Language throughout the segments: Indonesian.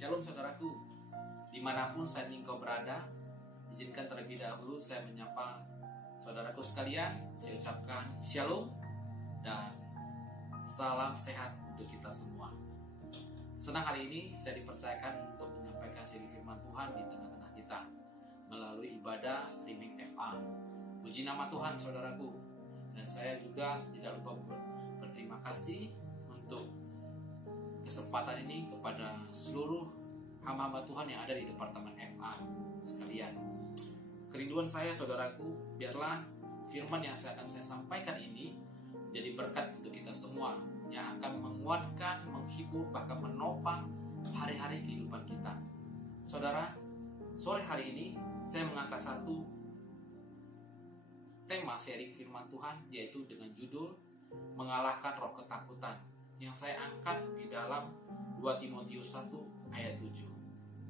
Shalom saudaraku, dimanapun saat ini kau berada, izinkan terlebih dahulu saya menyapa saudaraku sekalian. Saya ucapkan Shalom dan salam sehat untuk kita semua. Senang hari ini saya dipercayakan untuk menyampaikan siri firman Tuhan di tengah-tengah kita melalui ibadah streaming FA. Puji nama Tuhan saudaraku. Dan saya juga tidak lupa berterima kasih untuk kesempatan ini kepada seluruh hamba-hamba Tuhan yang ada di Departemen FA sekalian. Kerinduan saya saudaraku, biarlah firman yang saya sampaikan ini jadi berkat untuk kita semua, yang akan menguatkan, menghibur, bahkan menopang hari-hari kehidupan kita. Saudara, sore hari ini saya mengangkat satu tema seri firman Tuhan, yaitu dengan judul Mengalahkan Roh Ketakutan, yang saya angkat di dalam 2 Timotius 1 ayat 7.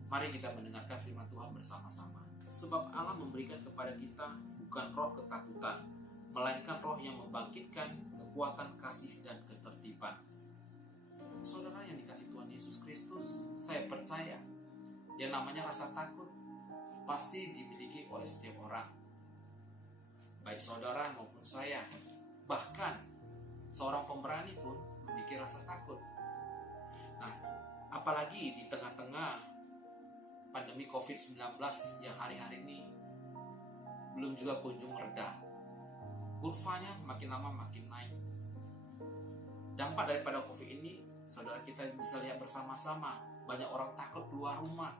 Mari kita mendengarkan firman Tuhan bersama-sama. Sebab Allah memberikan kepada kita bukan roh ketakutan, melainkan roh yang membangkitkan kekuatan kasih dan ketertiban. Saudara yang dikasihi Tuhan Yesus Kristus, saya percaya yang namanya rasa takut pasti dimiliki oleh setiap orang, baik saudara maupun saya. Bahkan seorang pemberani pun memiliki rasa takut. Nah, apalagi di tengah-tengah pandemi COVID-19 yang hari-hari ini belum juga kunjung reda. Kurvanya makin lama makin naik. Dampak daripada COVID ini, saudara kita bisa lihat bersama-sama, banyak orang takut keluar rumah.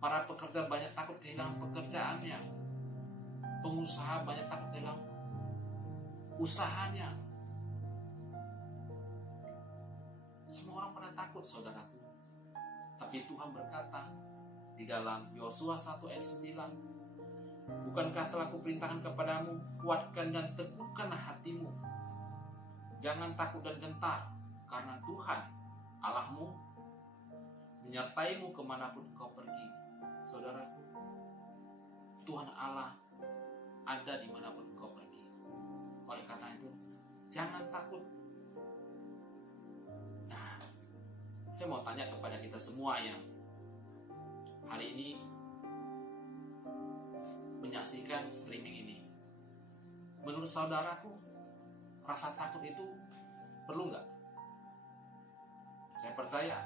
Para pekerja banyak takut kehilangan pekerjaannya. Pengusaha banyak takut kehilangan usahanya. Semua orang pada takut saudaraku. Tapi Tuhan berkata di dalam Yosua 1 ayat 9, bukankah telah kuperintahkan kepadamu, kuatkan dan teguhkanlah hatimu. Jangan takut dan gentar, karena Tuhan Allahmu menyertaimu kemanapun kau pergi. Saudaraku, Tuhan Allah ada dimanapun kau pergi. Oleh karena itu, jangan takut. Nah, saya mau tanya kepada kita semua yang hari ini menyaksikan streaming ini. Menurut saudaraku, rasa takut itu perlu nggak? Saya percaya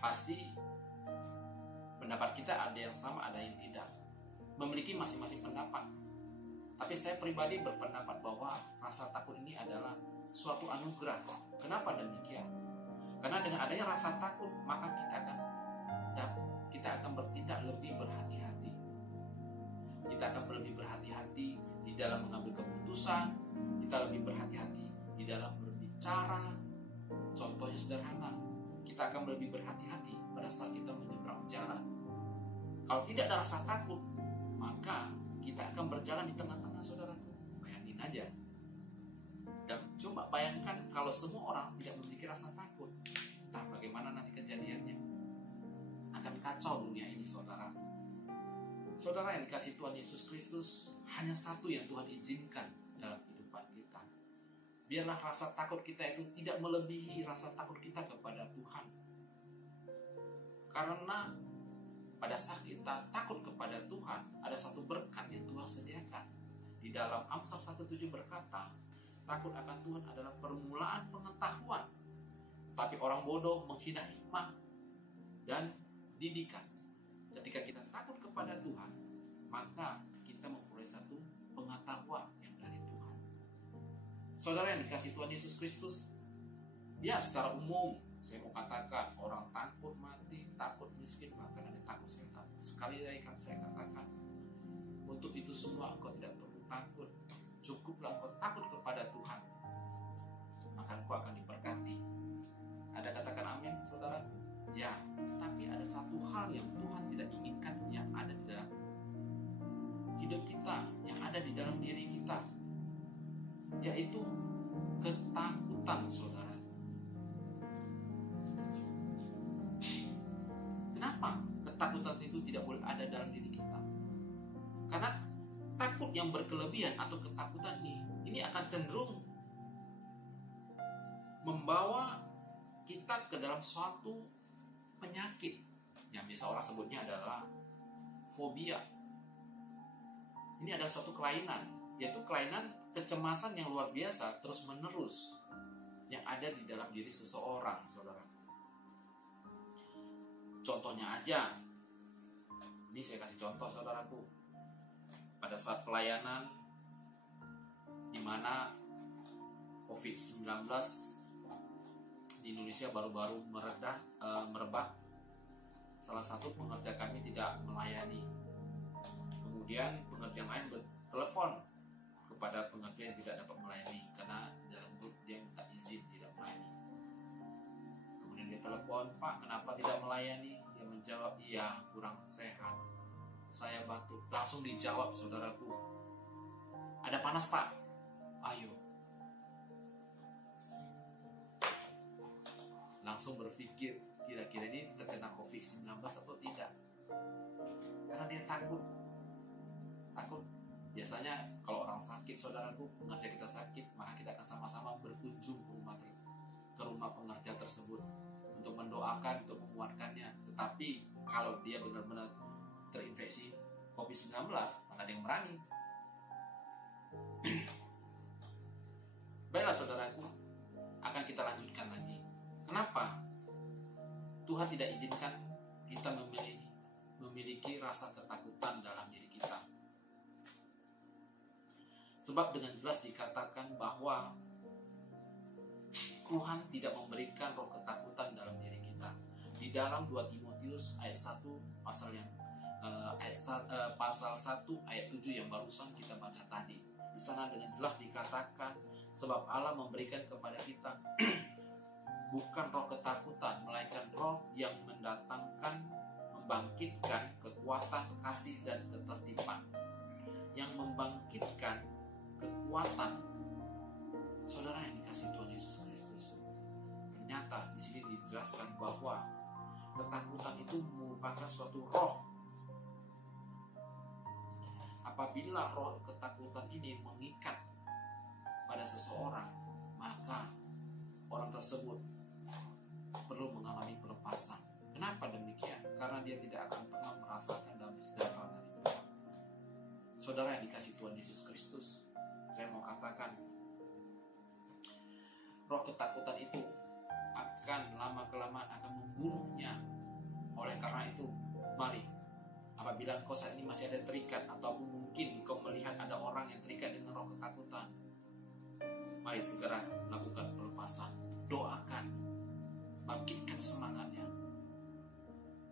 pasti pendapat kita ada yang sama, ada yang tidak. Memiliki masing-masing pendapat. Tapi saya pribadi berpendapat bahwa rasa takut ini adalah suatu anugerah. Kenapa demikian? Karena dengan adanya rasa takut, maka kita akan bertindak lebih berhati-hati. Kita akan lebih berhati-hati di dalam mengambil keputusan. Kita lebih berhati-hati di dalam berbicara. Contohnya sederhana, kita akan lebih berhati-hati pada saat kita menyeberang jalan. Kalau tidak ada rasa takut, maka kita akan berjalan di tengah-tengah saudaraku. Bayangin aja. Dan coba bayangkan kalau semua orang tidak memiliki rasa takut, entah bagaimana nanti kejadiannya. Akan kacau dunia ini saudara. Saudara yang dikasihi Tuhan Yesus Kristus, hanya satu yang Tuhan izinkan dalam kehidupan kita. Biarlah rasa takut kita itu tidak melebihi rasa takut kita kepada Tuhan. Karena pada saat kita takut kepada Tuhan, ada satu berkat yang Tuhan sediakan. Di dalam Amsal 1:7 berkata, takut akan Tuhan adalah permulaan pengetahuan, tapi orang bodoh menghina hikmah dan didikan. Ketika kita takut kepada Tuhan, maka kita memperoleh satu pengetahuan yang dari Tuhan. Saudara yang dikasihi Tuhan Yesus Kristus, ya secara umum saya mau katakan orang takut mati, takut miskin, bahkan ada takut setan. Sekali lagi kan saya katakan, untuk itu semua engkau tidak perlu takut. Cukuplah engkau takut kepada Tuhan, maka engkau akan diberkati. Ada katakan amin saudara? Ya, tapi ada satu hal yang Tuhan tidak inginkan yang ada di dalam hidup kita, yang ada di dalam diri kita, yaitu ketakutan saudara. Kenapa ketakutan itu tidak boleh ada dalam diri kita? Karena takut yang berkelebihan atau ketakutan ini akan cenderung membawa kita ke dalam suatu penyakit yang bisa orang sebutnya adalah fobia. Ini adalah suatu kelainan, yaitu kelainan kecemasan yang luar biasa terus menerus yang ada di dalam diri seseorang, saudara. Contohnya aja, ini saya kasih contoh, saudaraku. Pada saat pelayanan di mana COVID-19 di Indonesia baru-baru merebak, salah satu pengerja kami tidak melayani. Kemudian pengerja lain bertelepon kepada pengerja yang tidak dapat melayani karena dalam grup dia minta izin tidak melayani. Kemudian dia telepon, "Pak, kenapa tidak melayani?" Dia menjawab, "Iya, kurang sehat, saya batuk." Langsung dijawab, saudaraku, "Ada panas, Pak? Ayo." Langsung berpikir, kira-kira ini terkena COVID-19 atau tidak? Karena dia takut. Biasanya kalau orang sakit, saudaraku, pengerja kita sakit, maka kita akan sama-sama berkunjung ke rumah pengerja tersebut untuk mendoakan, untuk menguatkannya. Tetapi kalau dia benar-benar terinfeksi COVID-19, mana ada yang berani? Baiklah, saudaraku, akan kita lanjutkan lagi. Kenapa Tuhan tidak izinkan kita memiliki rasa ketakutan dalam diri kita? Sebab dengan jelas dikatakan bahwa Tuhan tidak memberikan roh ketakutan dalam diri kita. Di dalam 2 Timotius ayat 1 pasal 1 ayat 7 yang barusan kita baca tadi. Di sana dengan jelas dikatakan, sebab Allah memberikan kepada kita bukan roh ketakutan, melainkan roh yang membangkitkan kekuatan, kasih, dan ketertiban. Yang membangkitkan kekuatan, saudara yang dikasihi Tuhan Yesus Kristus. Ternyata di sini dijelaskan bahwa ketakutan itu merupakan suatu roh. Apabila roh ketakutan ini mengikat pada seseorang, maka orang tersebut perlu mengalami pelepasan. Kenapa demikian? Karena dia tidak akan pernah merasakan damai sejahtera dari Tuhan. Saudara yang dikasihi Tuhan Yesus Kristus, saya mau katakan, roh ketakutan itu akan lama-kelamaan akan membunuhnya. Oleh karena itu, mari, apabila engkau saat ini masih ada terikat, ataupun mungkin engkau melihat ada orang yang terikat dengan roh ketakutan, mari segera lakukan pelepasan. Doakan, bangkitkan semangatnya.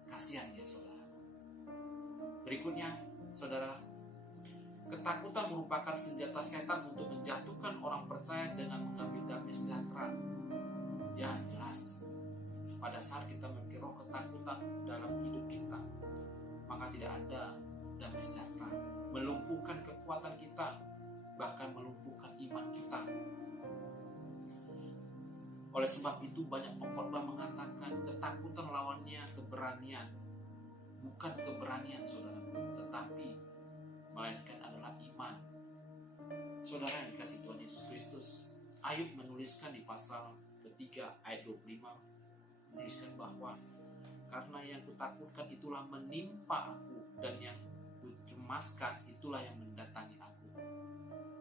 Kasihan dia, saudara. Berikutnya, saudara, ketakutan merupakan senjata setan untuk menjatuhkan orang percaya dengan mengambil damai sejahtera. Ya, jelas. Pada saat kita memiliki roh ketakutan dalam hidup kita, maka tidak ada damai sejahtera. Melumpuhkan kekuatan kita, bahkan melumpuhkan iman kita. Oleh sebab itu banyak pengkhotbah mengatakan ketakutan lawannya keberanian. Bukan keberanian, saudaraku, tetapi melainkan adalah iman. Saudara yang dikasihi Tuhan Yesus Kristus, Ayub menuliskan di pasal ketiga ayat 25, menuliskan bahwa karena yang kutakutkan itulah menimpa aku, dan yang kucemaskan itulah yang mendatangi aku.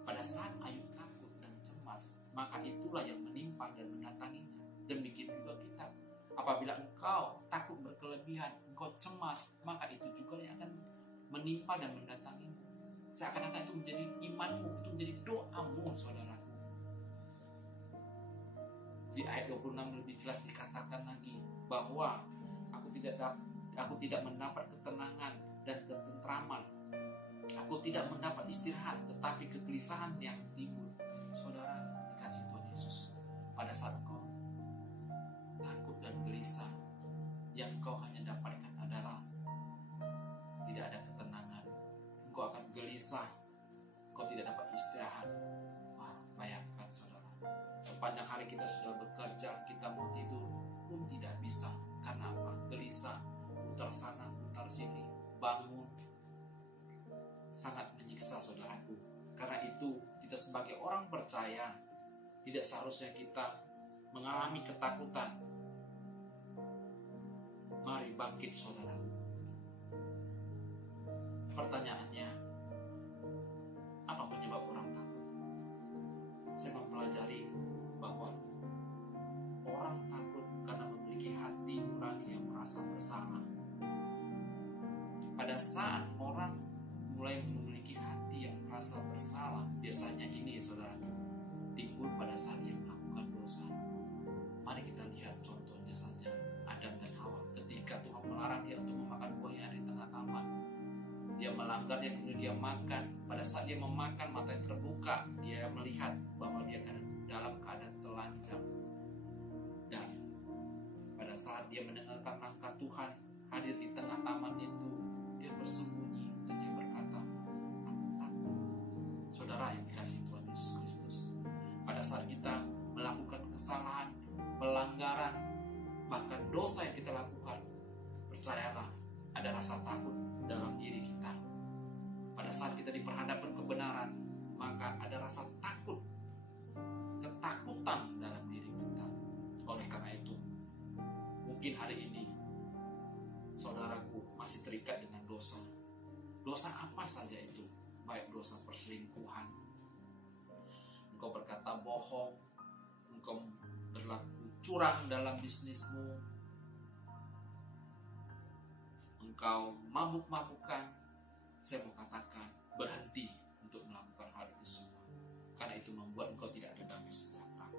Pada saat Ayub takut dan cemas, maka itulah yang menimpa dan mendatanginya. Demikian juga kita. Apabila engkau takut berkelebihan, engkau cemas, maka itu juga yang akan menimpa dan mendatangimu. Seakan-akan itu menjadi imanmu, itu menjadi doamu, saudara. Di ayat 26 lebih jelas dikatakan lagi bahwa aku tidak mendapat ketenangan dan ketentraman. Aku tidak mendapat istirahat, tetapi kegelisahan yang timbul. Saudara dikasihi Tuhan Yesus, pada saat kau takut dan gelisah, yang kau hanya dapatkan adalah tidak ada ketenangan. Engkau akan gelisah, kau tidak dapat istirahat. Wah, bayangkan, saudara, sepanjang hari kita sudah bekerja, kita mau tidur pun tidak bisa. Karena apa? Gelisah, putar sana, putar sini, bangun. Sangat menyiksa, saudaraku. Karena itu, kita sebagai orang percaya tidak seharusnya kita mengalami ketakutan. Mari bangkit saudara. Pertanyaannya, apa penyebab orang takut? Saya mempelajari bahwa orang takut karena memiliki hati nurani yang merasa bersalah. Pada saat orang mulai memiliki hati yang merasa bersalah, biasanya ini saudara, timbul pada saat dia melakukan dosa. Mari kita lihat contohnya saja, Adam dan Hawa. Ketika Tuhan melarang dia untuk memakan buah yang ada di tengah taman, dia melanggarnya, kemudian dia makan. Pada saat dia memakan, matanya terbuka, dia melihat bahwa dia dalam keadaan telanjang. Dan pada saat dia mendengarkan langkah Tuhan hadir di tengah taman itu, dia bersembunyi dan dia berkata, "Aku takut." Saudara yang dikasihi Tuhan Yesus Kristus, pada saat kita melakukan kesalahan, pelanggaran, bahkan dosa yang kita lakukan, percayalah, ada rasa takut dalam diri kita. Pada saat kita diperhadapkan kebenaran, maka ada rasa takut, ketakutan dalam diri kita. Oleh karena itu, mungkin hari ini saudaraku masih terikat dengan dosa. Dosa apa saja itu? Baik dosa perselingkuhan, engkau berkata bohong, engkau berlaku curang dalam bisnismu, engkau mabuk-mabukan. Saya mau katakan, berhenti untuk melakukan hal itu semua, karena itu membuat engkau tidak ada damai sejahtera.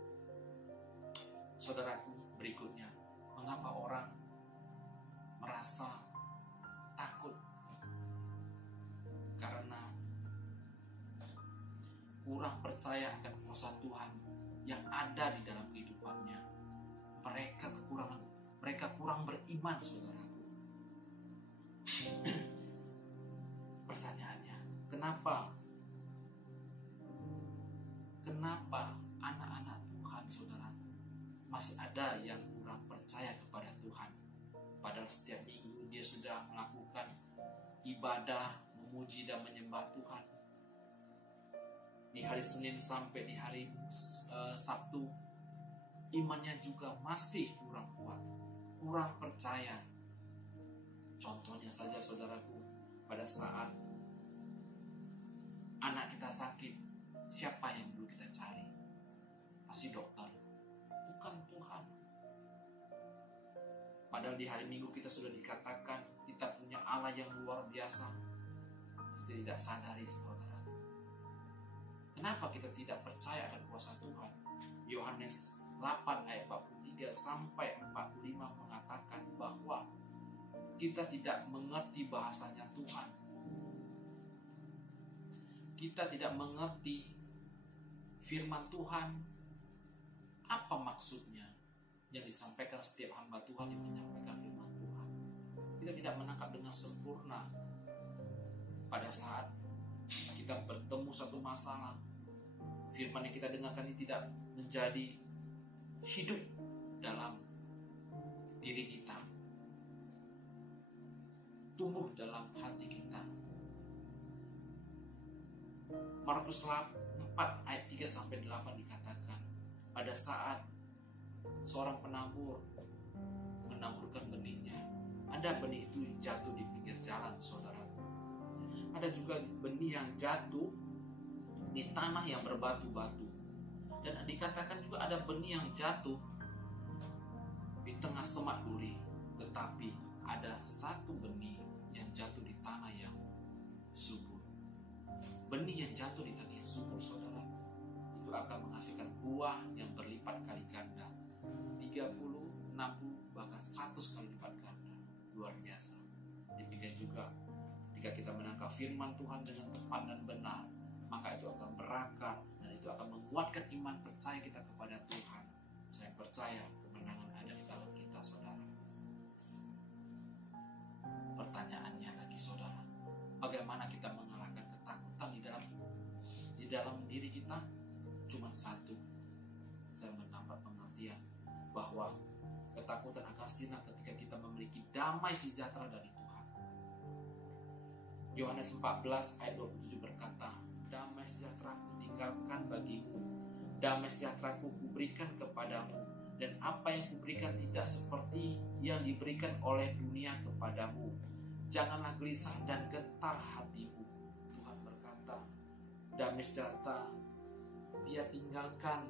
Saudaraku, berikutnya, mengapa orang merasa takut? Karena kurang percaya akan kuasa Tuhan yang ada di dalam kehidupannya. Mereka kurang beriman, saudaraku. Pertanyaannya, kenapa anak-anak Tuhan, saudaraku, masih ada yang kurang percaya kepada Tuhan? Padahal setiap minggu dia sudah melakukan ibadah, memuji dan menyembah Tuhan. Di hari Senin sampai di hari Sabtu, imannya juga masih kurang kuat, kurang percaya. Contohnya saja saudaraku, pada saat anak kita sakit, siapa yang perlu kita cari? Pasti dokter, bukan Tuhan. Padahal di hari Minggu kita sudah dikatakan kita punya Allah yang luar biasa. Kita tidak sadari, saudara. Kenapa kita tidak percaya akan kuasa Tuhan? Yohanes 8 ayat 43 sampai 45 mengatakan bahwa kita tidak mengerti bahasanya Tuhan. Kita tidak mengerti firman Tuhan. Apa maksudnya yang disampaikan setiap hamba Tuhan yang menyampaikan firman Tuhan? Kita tidak menangkap dengan sempurna. Pada saat kita bertemu satu masalah, firman yang kita dengarkan ini tidak menjadi hidup dalam diri kita, tumbuh dalam hati kita. Markus 4 ayat 3 sampai 8 dikatakan, pada saat seorang penabur menaburkan benihnya, ada benih itu jatuh di pinggir jalan, saudaraku. Ada juga benih yang jatuh di tanah yang berbatu-batu. Dan dikatakan juga ada benih yang jatuh di tengah semak duri. Tetapi ada satu benih yang jatuh di tanah yang subur. Benih yang jatuh di tanah yang subur, saudara, itu akan menghasilkan buah yang berlipat kali ganda. 30, 60, bahkan 100 kali lipat ganda. Luar biasa. Demikian juga ketika kita menangkap firman Tuhan dengan tepat dan benar, maka itu akan berakar dan itu akan menguatkan iman percaya kita kepada Tuhan. Saya percaya kemenangan ada di dalam kita, saudara. Pertanyaannya lagi, saudara, bagaimana kita mengalahkan ketakutan di dalam diri kita? Cuma satu, saya mendapat pengertian bahwa ketakutan akan sirna ketika kita memiliki damai sejahtera dari Tuhan. Yohanes 14 ayat 27 berkata, damai sejahtera ku tinggalkan bagimu, damai sejahtera ku berikan kepadamu, dan apa yang kuberikan tidak seperti yang diberikan oleh dunia kepadamu. Janganlah gelisah dan gentar hatimu. Tuhan berkata, damai sejahtera Dia tinggalkan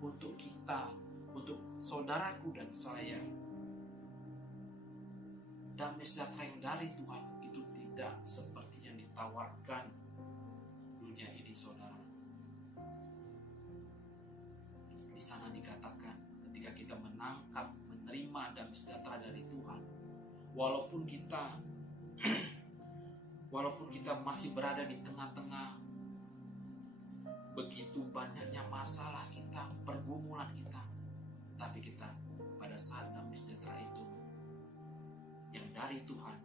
untuk kita, untuk saudaraku dan saya. Damai sejahtera yang dari Tuhan itu tidak seperti yang ditawarkan dunia ini, saudara. Di sana dikatakan, ketika kita menangkap, menerima damai sejahtera dari Tuhan, walaupun kita masih berada di tengah-tengah begitu banyaknya masalah kita, pergumulan kita, tetapi kita pada saat damai sejahtera itu yang dari Tuhan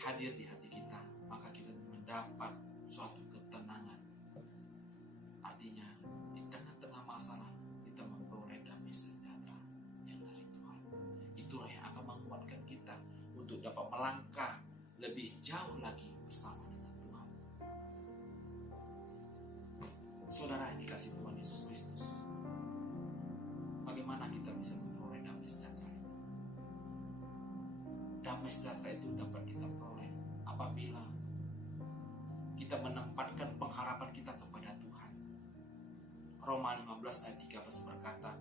hadir di hati kita, maka kita mendapat suatu ketenangan. Artinya di tengah-tengah masalah kita memperoleh damai sejahtera yang dari Tuhan. Itulah yang akan menguatkan kita untuk dapat melangkah lebih jauh lagi bersama dengan Tuhan. Saudara yang dikasihi Tuhan Yesus Kristus, bagaimana kita bisa memperoleh damai sejahtera itu? Damai sejahtera itu dapat kita peroleh apabila kita menempatkan pengharapan kita kepada Tuhan. Roma 15 ayat 13 berkata,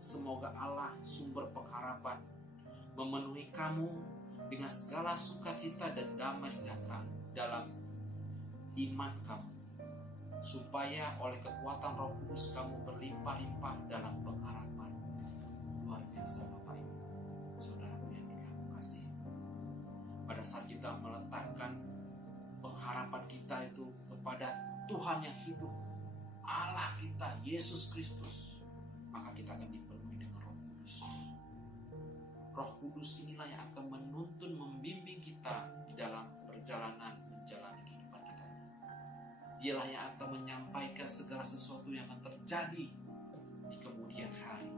semoga Allah sumber pengharapan memenuhi kamu dengan segala sukacita dan damai sejahtera dalam iman kamu, supaya oleh kekuatan Roh Kudus kamu berlimpah-limpah dalam pengharapan. Luar biasa Bapak Ibu, saudaraku yang dikasihi. Pada saat kita meletakkan pengharapan kita itu kepada Tuhan yang hidup, Allah kita, Yesus Kristus, maka kita akan dipenuhi dengan Roh Kudus. Roh Kudus inilah yang akan menuntun, membimbing kita di dalam perjalanan menjalani kehidupan kita. Dialah yang akan menyampaikan segala sesuatu yang akan terjadi di kemudian hari,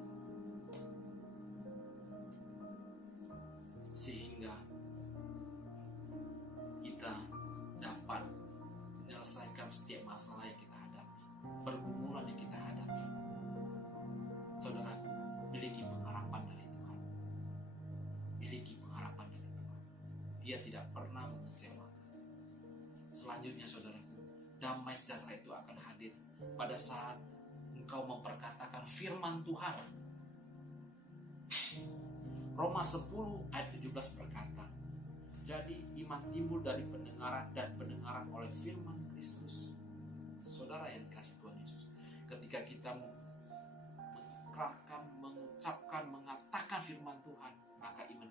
sehingga kita dapat menyelesaikan setiap masalah yang kita hadapi, pergumulan yang kita hadapi. Saudaraku, miliki pengharapan dari Tuhan. Miliki pengharapan dari Tuhan. Dia tidak pernah mengecewakan. Selanjutnya saudaraku, damai sejahtera itu akan hadir pada saat engkau memperkatakan firman Tuhan. Roma 10 ayat 17 berkata, jadi iman timbul dari pendengaran dan pendengaran oleh firman Kristus. Saudara yang dikasihi Tuhan Yesus, ketika kita mengikrarkan, mengucapkan, mengatakan firman Tuhan, maka iman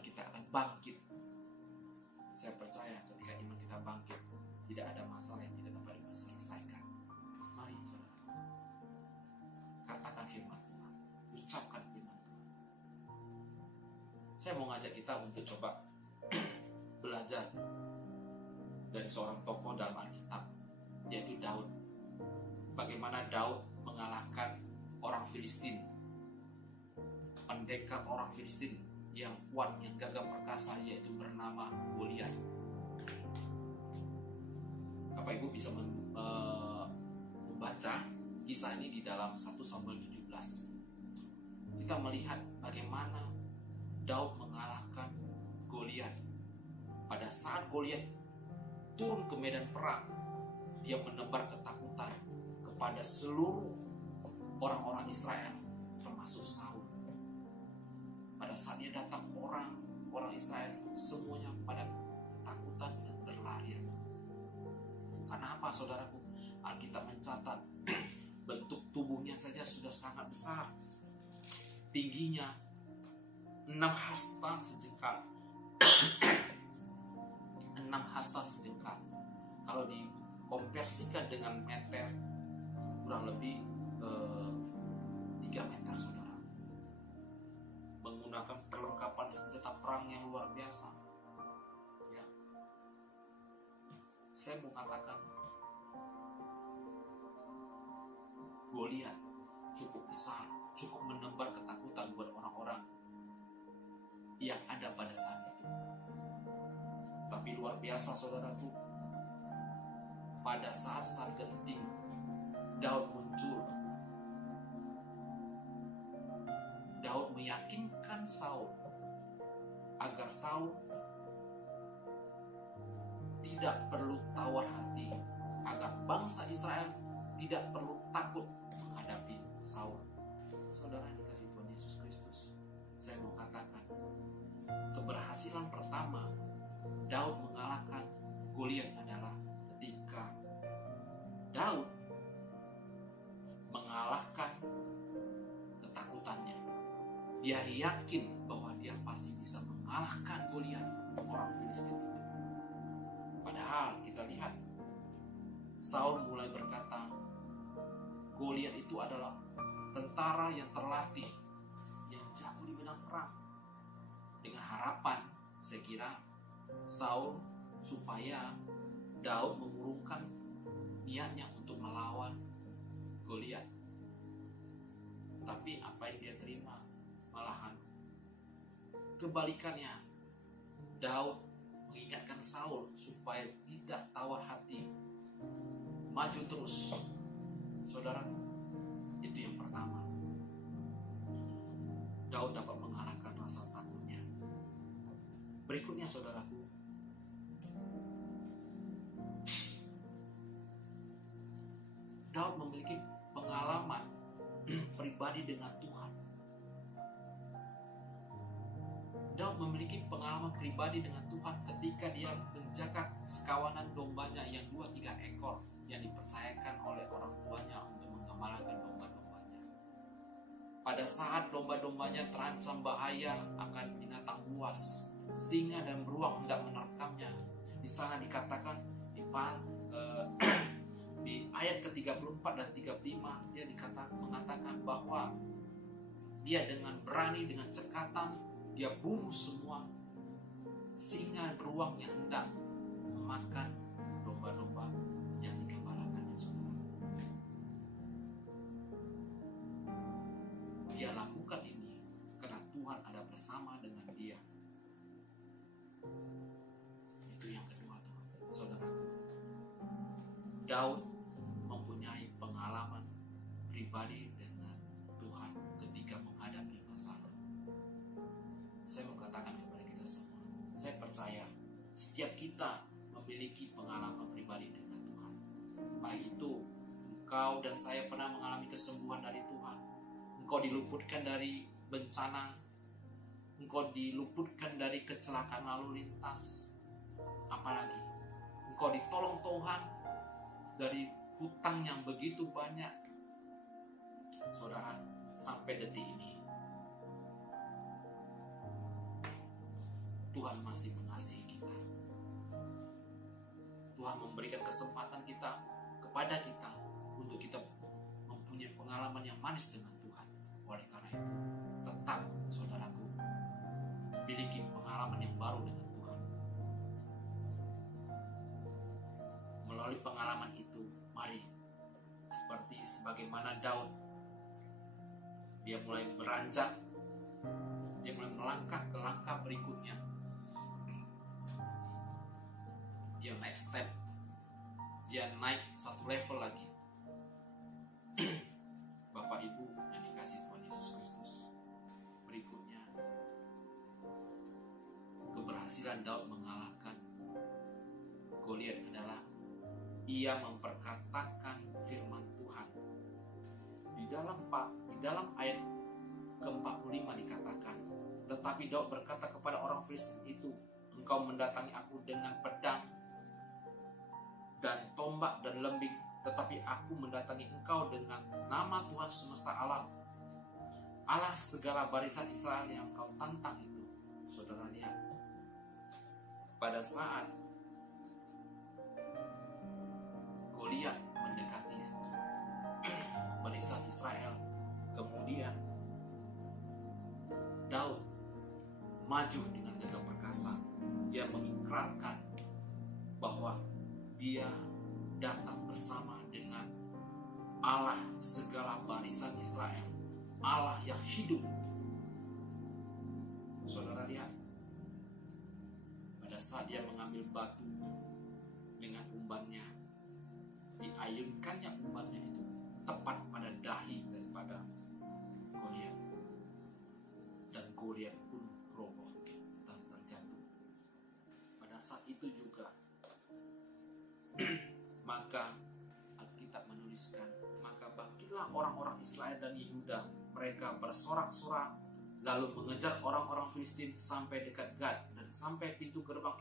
kita akan bangkit. Saya percaya ketika iman kita bangkit, tidak ada masalah yang tidak dapat diselesaikan. Mari saudara, katakan firman Tuhan, ucapkan firman Tuhan. Saya mau ngajak kita untuk coba belajar dari seorang tokoh dalam Alkitab, yaitu Daud. Bagaimana Daud mengalahkan orang Filistin, pendekar orang Filistin yang kuat, yang gagah perkasa, yaitu bernama Goliat. Bapak Ibu bisa membaca kisah ini di dalam 1 Samuel 17. Kita melihat bagaimana Daud mengalahkan Goliat. Pada saat Goliat turun ke medan perang, dia menebar ketakutan kepada seluruh orang-orang Israel, termasuk Saul. Pada saat dia datang, orang Israel semuanya pada ketakutan dan berlarian. Karena apa, saudaraku? Alkitab mencatat bentuk tubuhnya saja sudah sangat besar, tingginya 6 hasta sejengkal. 6 hasta sejengkal. Kalau dikonversikan dengan meter, kurang lebih 3 meter, saudara. Menggunakan perlengkapan senjata perang yang luar biasa. Ya. Saya mau katakan, Goliat cukup besar, cukup menebar ketakutan buat orang-orang yang ada pada saat itu. Tapi luar biasa, saudaraku, pada saat-saat genting Daud muncul mengalahkan Saul, agar Saul tidak perlu tawar hati, agar bangsa Israel tidak perlu takut menghadapi Saul. Saudara yang dikasihi Tuhan Yesus Kristus, saya mau katakan, keberhasilan pertama Daud mengalahkan Goliat adalah ketika Daud mengalahkan ketakutannya. Dia yakin bahwa dia pasti bisa mengalahkan Goliat, orang Filistin itu. Padahal kita lihat Saul mulai berkata, Goliat itu adalah tentara yang terlatih, yang jago di medan perang. Dengan harapan, saya kira Saul supaya Daud mengurungkan niatnya untuk melawan Goliat. Tapi apa yang dia terima? Malahan kebalikannya. Daud mengingatkan Saul supaya tidak tawar hati, maju terus. Saudara, itu yang pertama. Daud dapat mengalahkan rasa takutnya. Berikutnya, saudaraku, Daud memiliki pengalaman pribadi dengan Tuhan. Daud memiliki pengalaman pribadi dengan Tuhan ketika dia menjaga sekawanan dombanya yang 2-3 ekor yang dipercayakan oleh orang tuanya untuk menggembalakan domba-dombanya. Pada saat domba-dombanya terancam bahaya akan binatang buas, singa dan beruang hendak menerkamnya. Di sana dikatakan di ayat ke-34 dan 35 dia mengatakan bahwa dia dengan berani, dengan cekatan, dia bunuh semua singa beruang yang hendak memakan domba-domba yang digembalakannya, saudara. Dia lakukan ini karena Tuhan ada bersama dengan dia. Itu yang kedua, saudaraku. Daud mempunyai pengalaman pribadi dengan Tuhan ketika menghadapi masalah. Saya mau katakan kepada kita semua, saya percaya setiap kita memiliki pengalaman pribadi dengan Tuhan. Baik itu engkau dan saya pernah mengalami kesembuhan dari Tuhan, engkau diluputkan dari bencana, engkau diluputkan dari kecelakaan lalu lintas, apalagi engkau ditolong Tuhan dari hutang yang begitu banyak. Saudara, sampai detik ini Tuhan masih mengasihi kita. Tuhan memberikan kesempatan kepada kita untuk kita mempunyai pengalaman yang manis dengan Tuhan. Oleh karena itu, tetap, saudaraku, miliki pengalaman yang baru dengan Tuhan. Melalui pengalaman itu, mari seperti sebagaimana Daud, dia mulai beranjak, dia mulai melangkah ke langkah berikutnya. Dia naik step, dia naik satu level lagi. Bapak Ibu yang dikasihi Tuhan Yesus Kristus, berikutnya keberhasilan Daud mengalahkan Goliat adalah ia memperkatakan firman Tuhan. Di dalam ayat ke-45 dikatakan, tetapi Daud berkata kepada orang Filistin itu, engkau mendatangi aku dengan pedang dan tombak dan lembing, tetapi aku mendatangi engkau dengan nama Tuhan semesta alam, Allah segala barisan Israel yang kau tantang itu. Saudara lihat, pada saat Goliat mendekati barisan Israel, kemudian Daud maju dengan gagah perkasa. Dia mengikrarkan bahwa dia datang bersama dengan Allah segala barisan Israel, Allah yang hidup. Saudara lihat, pada saat dia mengambil batu dengan umbannya, diayunkannya umbannya itu tepat pada dahi daripada Goliat. Dan Huriat pun roboh dan terjatuh. Pada saat itu juga maka Alkitab menuliskan, maka bangkitlah orang-orang Israel dan Yehuda, mereka bersorak-sorak lalu mengejar orang-orang Filistin sampai dekat Gad dan sampai pintu gerbang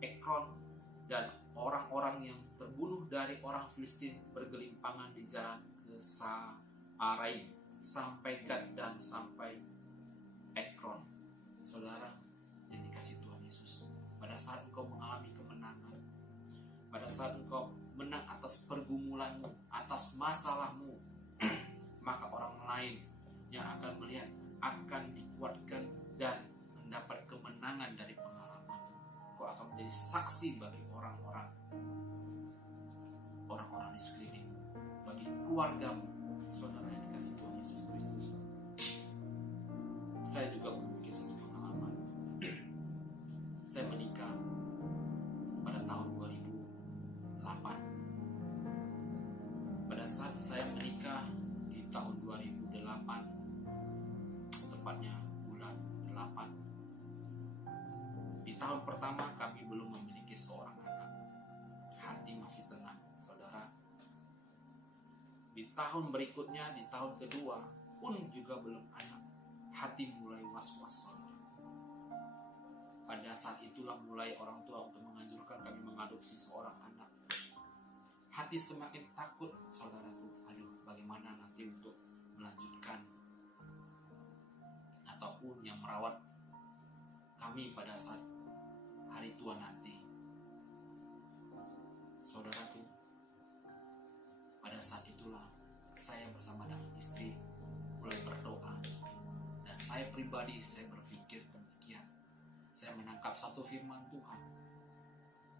Ekron, dan orang-orang yang terbunuh dari orang Filistin bergelimpangan di jalan ke Saaraim sampai Gad dan sampai Ekron. Saudara yang dikasihi Tuhan Yesus, pada saat engkau mengalami kemenangan, pada saat engkau menang atas pergumulanmu, atas masalahmu, maka orang lain yang akan melihat akan dikuatkan dan mendapat kemenangan dari pengalaman. Kau akan menjadi saksi bagi orang-orang di sekelilingmu, bagi keluargamu. Saudara yang dikasihi Tuhan Yesus Kristus, saya juga memiliki satu pengalaman. Saya menikah pada tahun 2008. Pada saat saya menikah di tahun 2008, tepatnya bulan 8, di tahun pertama kami belum memiliki seorang anak. Hati masih tenang, saudara. Di tahun berikutnya, di tahun kedua pun juga belum anak. Hati mulai was-was, saudara. Pada saat itulah mulai orang tua untuk menganjurkan kami mengadopsi seorang anak. Hati semakin takut, saudaraku. Aduh, bagaimana nanti untuk melanjutkan ataupun yang merawat kami pada saat hari tua nanti. Saudaraku, pada saat itulah saya bersama dengan istri mulai berdoa, dan saya pribadi saya berpikir demikian. Saya menangkap satu firman Tuhan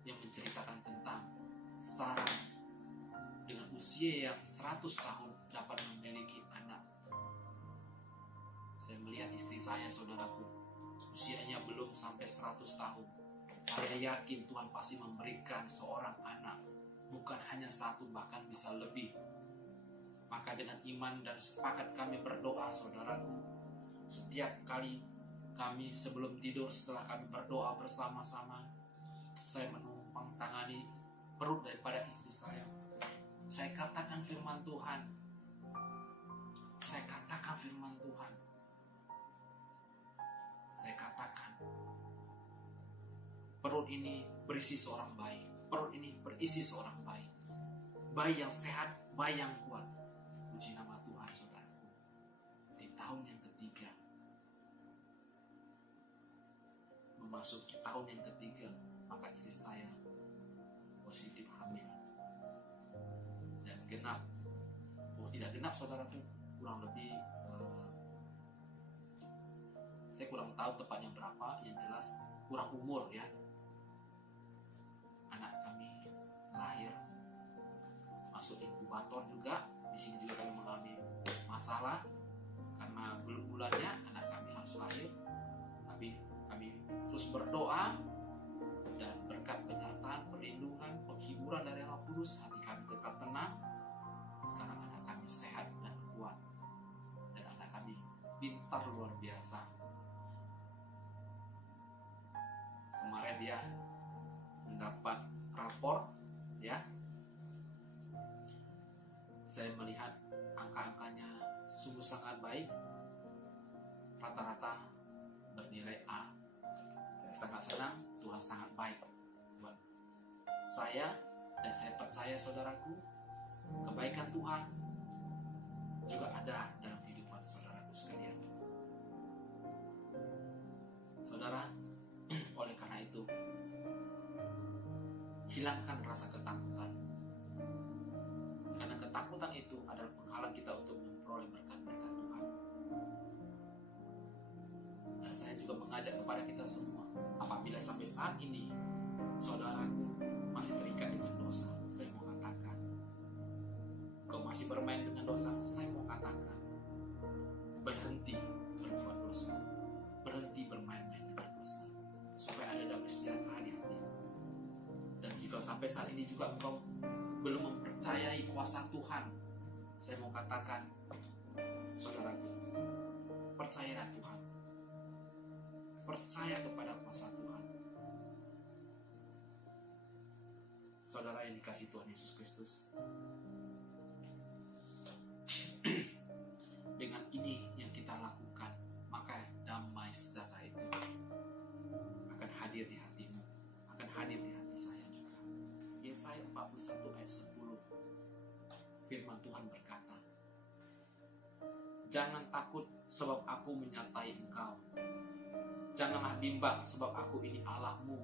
yang menceritakan tentang Sarah dengan usia yang 100 tahun dapat memiliki anak. Saya melihat istri saya, saudaraku, usianya belum sampai 100 tahun. Saya yakin Tuhan pasti memberikan seorang anak, bukan hanya satu, bahkan bisa lebih. Maka dengan iman dan sepakat kami berdoa, saudaraku. Setiap kali kami sebelum tidur, setelah kami berdoa bersama-sama, saya menumpang tangani perut daripada istri saya. Saya katakan firman Tuhan. Saya katakan firman Tuhan. Saya katakan, perut ini berisi seorang bayi. Perut ini berisi seorang bayi. Bayi yang sehat, bayi yang kuat. Puji nama Tuhan, saudaraku. Di tahun yang ketiga, memasuki tahun yang ketiga, maka istri saya positif hamil. Dan genap, tidak genap, saudaraku, kurang lebih saya kurang tahu tepatnya berapa, yang jelas kurang umur ya. Anak kami lahir, masuk inkubator juga. Di sini juga kami mengalami masalah karena belum bulannya anak kami harus lahir. Tapi kami terus berdoa, dan berkat penyertaan, perlindungan, penghiburan dari Roh Kudus, hati kami tetap tenang. Sekarang anak kami sehat dan kuat, dan anak kami pintar luar biasa. Kemarin dia mendapat rapor ya. Saya melihat angka-angkanya sungguh sangat baik. Rata-rata bernilai A. Saya sangat senang, Tuhan sangat baik buat saya, dan saya percaya, saudaraku, kebaikan Tuhan juga ada dalam kehidupan saudaraku sekalian. Saudara, oleh karena itu, hilangkan rasa ketakutan. Karena ketakutan itu adalah penghalang kita untuk memperoleh berkat-berkat Tuhan. Dan saya juga mengajak kepada kita semua, apabila sampai saat ini saudaraku masih terikat dengan dosa, saya mau katakan, kau masih bermain dengan dosa, saya mau katakan, berhenti berbuat dosa, berhenti bermain-main dengan dosa, supaya ada damai sejahtera di hati. Dan jika sampai saat ini juga engkau belum mempercayai kuasa Tuhan, saya mau katakan, saudaraku, percayalah Tuhan. percaya kepada kuasa Tuhan. Saudara yang dikasihi Tuhan Yesus Kristus, dengan ini yang kita lakukan, maka damai sejahtera itu akan hadir di hatimu, akan hadir di hati saya juga. Yesaya 41 ayat 10, firman Tuhan berkata, "Jangan takut sebab aku menyertai engkau. Janganlah bimbang sebab aku ini Allahmu.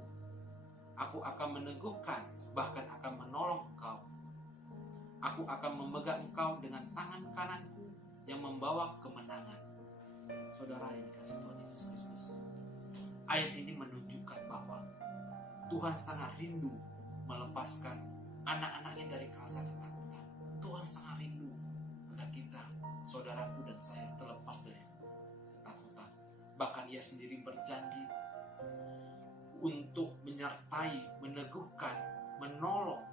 Aku akan meneguhkan, bahkan akan menolong engkau. Aku akan memegang engkau dengan tangan kananku yang membawa kemenangan." Saudara yang dikasihi Tuhan Yesus Kristus, ayat ini menunjukkan bahwa Tuhan sangat rindu melepaskan anak-anaknya dari rasa ketakutan. Tuhan sangat rindu agar kita, saudaraku dan saya, terlepas dari ketakutan. Bahkan Ia sendiri berjanji untuk menyertai, meneguhkan, menolong,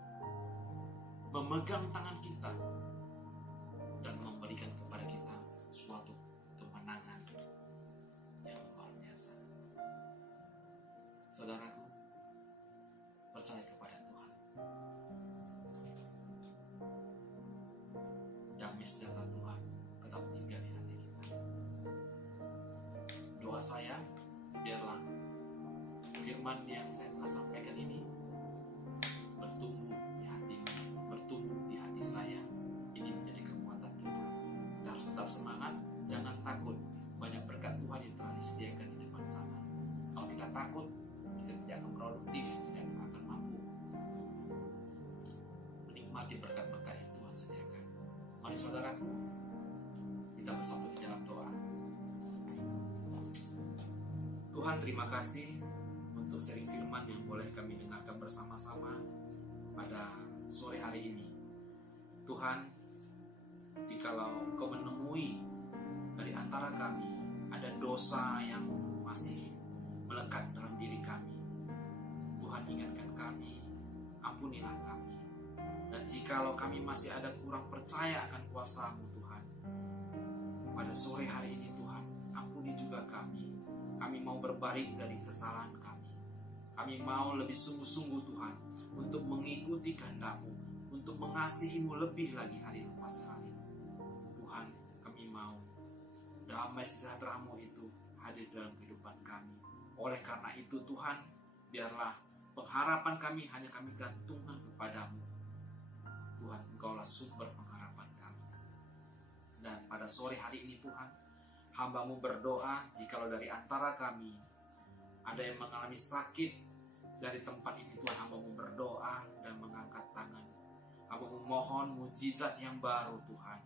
memegang tangan kita, dan memberikan kepada kita suatu kemenangan yang luar biasa. Saudaraku, percaya kepada Tuhan. Damai sejahtera Tuhan tetap tinggal di hati kita. Doa saya, biarlah firman yang saya telah sampaikan ini bertumbuh di hatimu, bertumbuh di hati saya. Ini menjadi kekuatan kita. Kita harus tetap semangat, jangan takut. Banyak berkat Tuhan yang telah disediakan di depan sana. Kalau kita takut, kita tidak akan produktif, tidak akan mampu menikmati berkat-berkat yang Tuhan sediakan. Mari saudaraku, kita bersatu di dalam doa. Tuhan, terima kasih untuk sharing firman yang boleh kami dengarkan bersama-sama pada sore hari ini. Tuhan, jikalau Engkau menemui dari antara kami ada dosa yang masih melekat dalam diri kami, Tuhan ingatkan kami, ampunilah kami. Dan jikalau kami masih ada kurang percaya akan kuasa-Mu Tuhan, pada sore hari ini Tuhan, ampuni juga kami. Kami mau berbaring dari kesalahan kami. Kami mau lebih sungguh-sungguh Tuhan untuk mengikuti kehendak-Mu, untuk mengasihi-Mu lebih lagi hari lepas hari. Tuhan, kami mau damai sejahtera-Mu itu hadir dalam kehidupan kami. Oleh karena itu Tuhan, biarlah pengharapan kami hanya kami gantungkan kepadamu. Tuhan, Engkaulah sumber pengharapan kami. Dan pada sore hari ini Tuhan, hamba-Mu berdoa, jikalau dari antara kami ada yang mengalami sakit dari tempat ini, Tuhan, hamba-Mu berdoa dan mengangkat tangan. Hamba-Mu mohon mujizat yang baru Tuhan,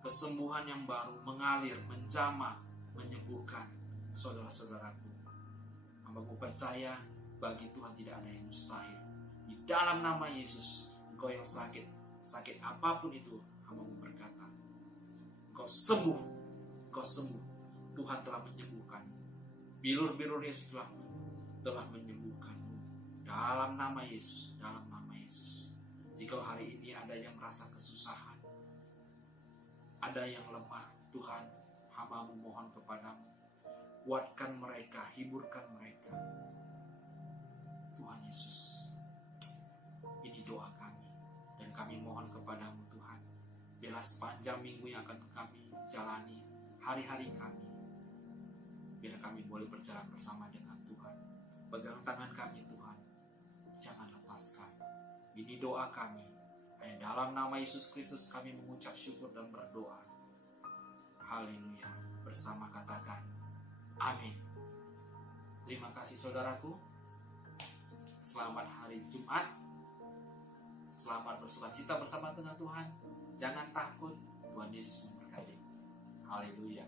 kesembuhan yang baru mengalir, menjamah, menyembuhkan saudara-saudaraku. Hamba-Mu percaya bagi Tuhan tidak ada yang mustahil. Di dalam nama Yesus, Engkau yang sakit apapun itu, hamba-Mu berkata, Engkau sembuh, Engkau sembuh. Tuhan telah menyembuhkan. Bilur-bilur Yesus telah menyembuhkanmu. Dalam nama Yesus, dalam nama Yesus. Jikalau hari ini ada yang merasa kesusahan, ada yang lemah, Tuhan, hamba-Mu mohon kepadamu, kuatkan mereka, hiburkan mereka. Tuhan Yesus, ini doa kami, dan kami mohon kepadamu Tuhan, biarlah sepanjang minggu yang akan kami jalani, hari-hari kami, biar kami boleh berjalan bersama dengan Tuhan. Pegang tangan kami Tuhan, jangan lepaskan. Ini doa kami. Hanya dalam nama Yesus Kristus kami mengucap syukur dan berdoa. Haleluya. Bersama katakan, amin. Terima kasih saudaraku. Selamat hari Jumat. Selamat bersukacita bersama dengan Tuhan. Jangan takut, Tuhan Yesus memberkati. Haleluya.